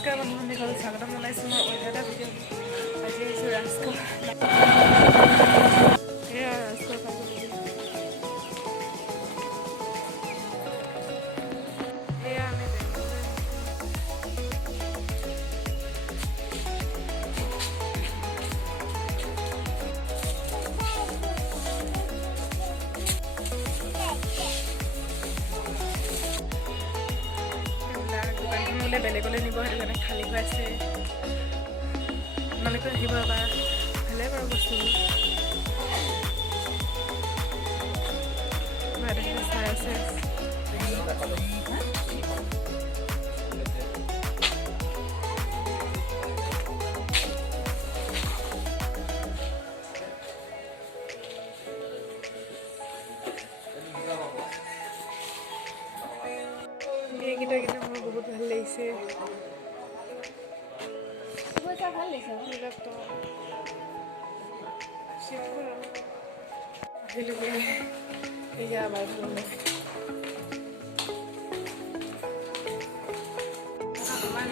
নমস্কাৰ বন্ধুসকল, স্বাগতম জনাইছোঁ মই অন্য এটা ভিডিঅ'। আজি আহিছোঁ ৰাজকোট। এয়া ৰাজকোট এয়া আমি দোকানখন বোলে বেলেগলৈ নিব, সেইটো কাৰণে খালী হৈ আছে। আপোনালোকে আহিব বা ভালে বাৰু বস্তুবোৰ চাই আছে। এইকেইটা মোৰ বহুত ভাল লাগিছে।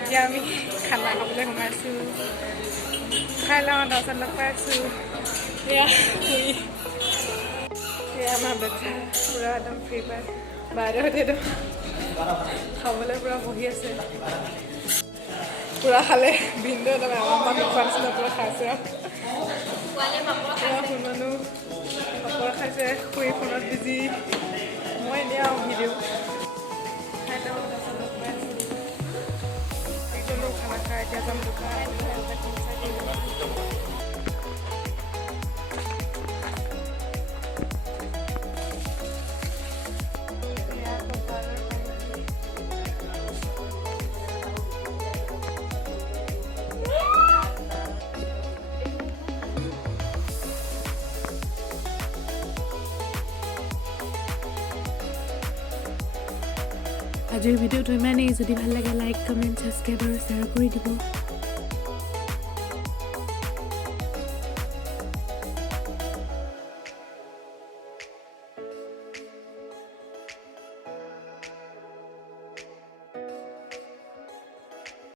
এতিয়া আমি খানা খাবলৈ সোমাইছোঁ, খাই লওঁ, তাৰপিছত লগ পাই আছোঁ। এয়া আমাৰ বাচ্ছা পূৰা একদম ফ্ৰী পায়, বাইদেউহঁতেতো খাবলৈ পূৰা বহি আছে। পূৰা খালে ভিনদেউ একদম আমাৰ নোখোৱা নিচিনা পূৰা খাইছে আৰু শুনানো পাপৰ খাইছে, খুৰী ফোনত বিজি। মই এনেই আৰু ভিডিঅ' খাই লওঁ, তাৰপিছত লগ পাই আছোঁ। একদম খানা খাই এতিয়া যাম দোকান। আজিৰ ভিডিঅ'টো ইমানেই। যদি ভাল লাগে লাইক, কমেণ্ট, ছাবস্ক্ৰাইব আৰু শ্বেয়াৰ কৰি দিব।